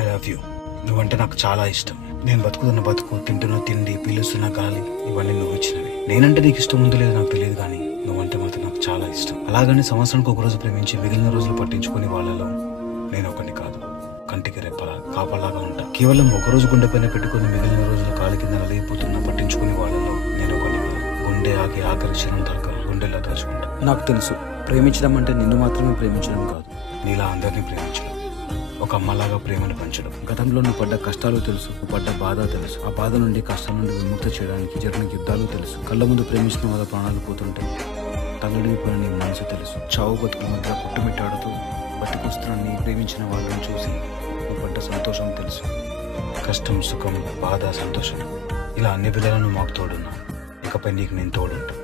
I love you. నువ్వంటే నాకు చాలా ఇష్టం. నేను బతుకుతున్న బతుకు, తింటున్న తిండి, పీలుస్తున్న గాలి ఇవన్నీ నువ్వు ఇచ్చినవి. నేనంటే నీకు ఇష్టం ఉందో లేదో నాకు తెలియదు, కానీ నువ్వంటే మాత్రం నాకు చాలా ఇష్టం. అలాగని సంవత్సరానికి ఒక రోజు ప్రేమించి మిగిలిన రోజులు పట్టించుకుని వాళ్ళలో నేను ఒకరిని కాదు. కంటికి రెప్పలా కాపలాగా ఉంటా. కేవలం ఒకరోజు గుండె పైన పెట్టుకుని మిగిలిన రోజులు కాలి కింద నలిగిపోతున్నా పట్టించుకుని వాళ్ళలో నేను ఒకరిని కాదు. గుండె ఆగి ఆఖరి క్షణం దాకా గుండెల్లో దాచుకుంటా. నాకు తెలుసు, ప్రేమించడం అంటే నిన్ను మాత్రమే ప్రేమించడం కాదు, నీలా అందరినీ ప్రేమించడం, ఒక అమ్మలాగా ప్రేమను పంచడం. గతంలో నువ్వు పడ్డ కష్టాలు తెలుసు, నువ్వు పడ్డ బాధ తెలుసు. ఆ బాధ నుండి, కష్టాల నుండి విముక్తి చేయడానికి జరిగిన యుద్ధాలు తెలుసు. కళ్ళ ముందు ప్రేమించిన వాళ్ళ ప్రాణాలు పోతుంటే తల్లిడిపోయిన నీ మనసు తెలుసు. చావు బతుకుల మధ్య కొట్టుమిట్టాడుతూ బతికొస్తున్న నీ ప్రేమించిన వాళ్ళని చూసి నువ్వు పడ్డ సంతోషం తెలుసు. కష్టం, సుఖం, బాధ, సంతోషం ఇలా అన్ని వేళలను మాకు తోడున్నావు. ఇకపై నీకు నేను తోడుంటా.